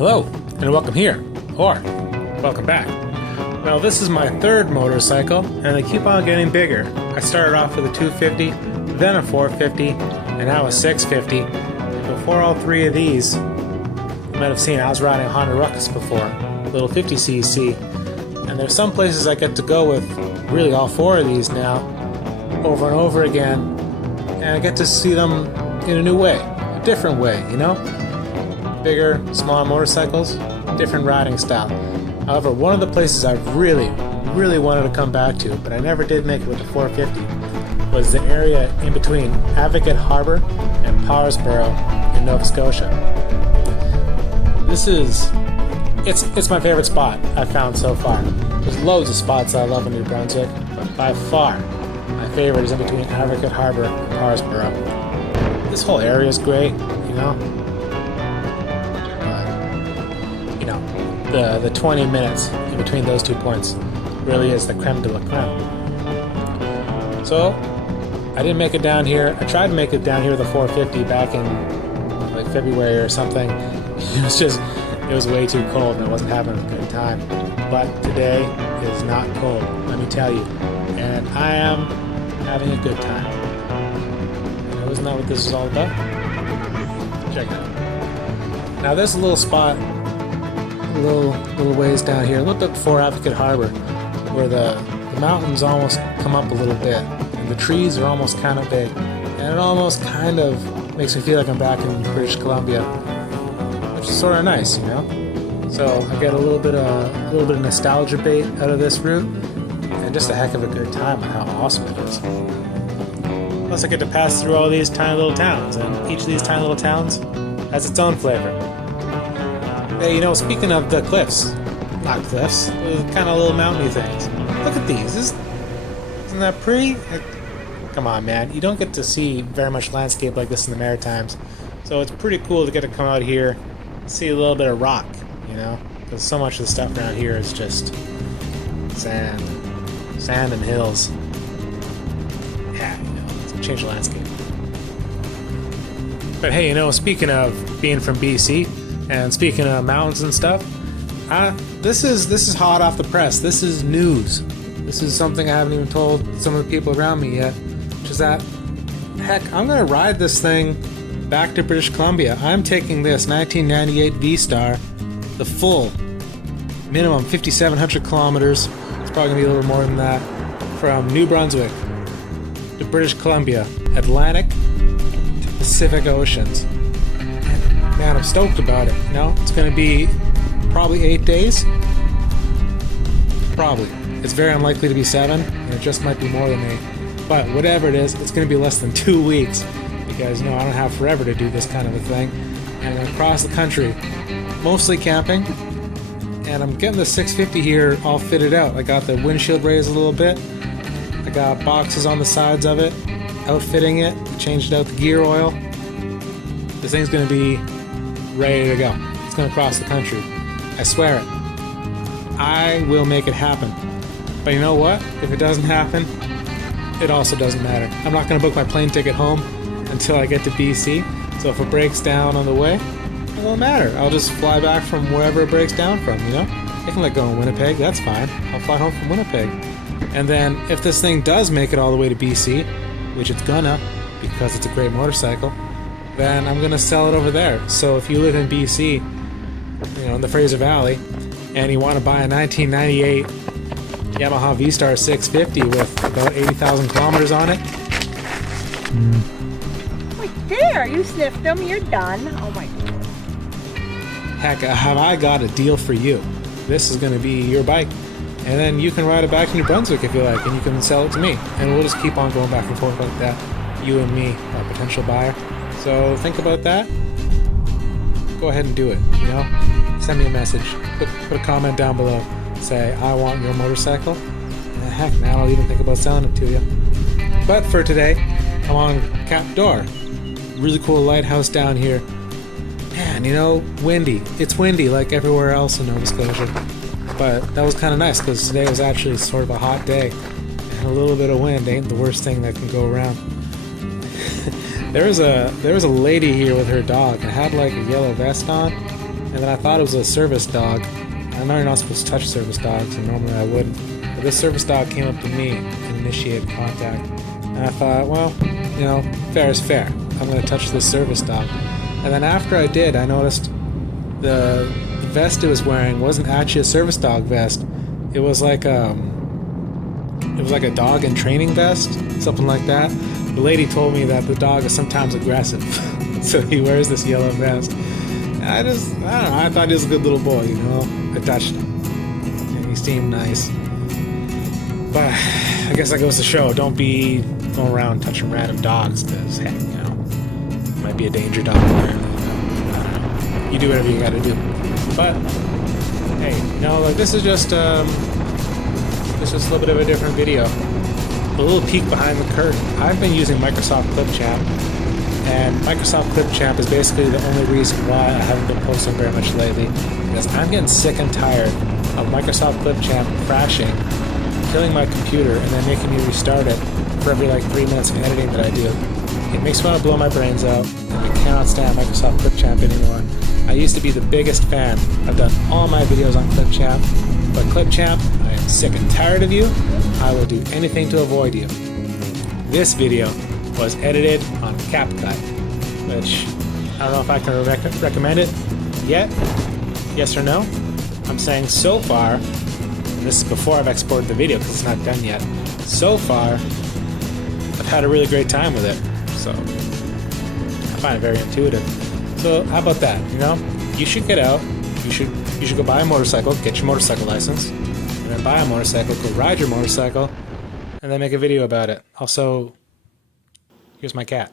Hello, and welcome here, or welcome back. Well, this is my third motorcycle, and they keep on getting bigger. I started off with a 250, then a 450, and now a 650. Before all three of these, you might have seen I was riding a Honda Ruckus before, a little 50cc, and there's some places I get to go with really all four of these now, over and over again, and I get to see them in a new way, a different way, you know? Bigger, smaller motorcycles, different riding style. However, one of the places I really wanted to come back to, but I never did make it with the 450, was the area in between Advocate Harbour and Parrsboro in Nova Scotia. It's my favorite spot I've found so far. There's loads of spots I love in New Brunswick, but by far, my favorite is in between Advocate Harbour and Parrsboro. This whole area is great, you know? The 20 minutes in between those 2 points really is the creme de la creme. So, I didn't make it down here. I tried to make it down here with a 450 back in like February or something. It was way too cold and I wasn't having a good time. But today is not cold, let me tell you. And I am having a good time. And isn't that what this is all about? Check it out. Now there's a little spot little ways down here, a little bit before Advocate Harbour, where the mountains almost come up a little bit and the trees are almost kind of big, and it almost kind of makes me feel like I'm back in British Columbia, which is sort of nice, you know. So I get a little bit of nostalgia bait out of this route, and just a heck of a good time on how awesome it is. Plus I get to pass through all these tiny little towns, and each of these tiny little towns has its own flavor. Hey, you know, speaking of the cliffs, not cliffs, kind of little mountainy things. Look at these. Isn't that pretty? Come on, man. You don't get to see very much landscape like this in the Maritimes. So it's pretty cool to get to come out here, see a little bit of rock, you know? Because so much of the stuff around here is just sand and hills. Yeah, you know, it's change the landscape. But hey, you know, speaking of being from BC, and speaking of mountains and stuff, this is hot off the press. This is news. This is something I haven't even told some of the people around me yet, which is that, heck, I'm going to ride this thing back to British Columbia. I'm taking this 1998 V-Star, the full minimum 5,700 kilometers. It's probably going to be a little more than that, from New Brunswick to British Columbia, Atlantic to Pacific Oceans. Man, I'm stoked about it. You know, it's going to be probably 8 days. Probably. It's very unlikely to be 7, and it just might be more than 8. But whatever it is, it's going to be less than 2 weeks, because, you know, I don't have forever to do this kind of a thing. And I'm going to cross the country, mostly camping, and I'm getting the 650 here all fitted out. I got the windshield raised a little bit. I got boxes on the sides of it, outfitting it, changed out the gear oil. This thing's going to be ready to go. It's going to cross the country. I swear it. I will make it happen. But you know what? If it doesn't happen, it also doesn't matter. I'm not going to book my plane ticket home until I get to BC. So if it breaks down on the way, it won't matter. I'll just fly back from wherever it breaks down from, you know? I can let go in Winnipeg. That's fine. I'll fly home from Winnipeg. And then if this thing does make it all the way to BC, which it's gonna, because it's a great motorcycle, then I'm going to sell it over there. So if you live in BC, you know, in the Fraser Valley, and you want to buy a 1998 Yamaha V-Star 650 with about 80,000 kilometers on it. Wait, there! You sniffed them, you're done. Oh my God. Heck, have I got a deal for you. This is going to be your bike. And then you can ride it back to New Brunswick if you like, and you can sell it to me. And we'll just keep on going back and forth like that. You and me, a potential buyer. So think about that. Go ahead and do it, you know? Send me a message. Put a comment down below. Say, I want your motorcycle. And heck, man, I'll even think about selling it to you. But for today, I'm on Cap d'Or. Really cool lighthouse down here. Man, you know, windy. It's windy like everywhere else in Nova Scotia. But that was kind of nice because today was actually sort of a hot day. And a little bit of wind ain't the worst thing that can go around. There was a lady here with her dog and had like a yellow vest on, and then I thought it was a service dog. I know you're not supposed to touch service dogs, and normally I wouldn't. But this service dog came up to me and initiated contact. And I thought, well, you know, fair is fair. I'm going to touch this service dog. And then after I did, I noticed the vest it was wearing wasn't actually a service dog vest. It was like a dog in training vest, something like that. The lady told me that the dog is sometimes aggressive, so he wears this yellow vest. And I don't know, I thought he was a good little boy, you know. I touched him, and he seemed nice. But I guess that goes to show, don't be going around touching random dogs, because, heck, you know, it might be a danger dog there. You do whatever you gotta do. But, hey, you know, like, this is just a little bit of a different video. A little peek behind the curtain. I've been using Microsoft Clipchamp, and Microsoft Clipchamp is basically the only reason why I haven't been posting very much lately, because I'm getting sick and tired of Microsoft Clipchamp crashing, killing my computer, and then making me restart it for every like 3 minutes of editing that I do. It makes me want to blow my brains out, and I cannot stand Microsoft Clipchamp anymore. I used to be the biggest fan. I've done all my videos on Clipchamp, but Clipchamp, I am sick and tired of you. I will do anything to avoid you. This video was edited on CapCut, which I don't know if I can recommend it yet. Yes or no? I'm saying so far, and this is before I've exported the video because it's not done yet. So far, I've had a really great time with it. So I find it very intuitive. So how about that? You know, you should get out. You should go buy a motorcycle, get your motorcycle license, and then buy a motorcycle, go ride your motorcycle, and then make a video about it. Also, here's my cat.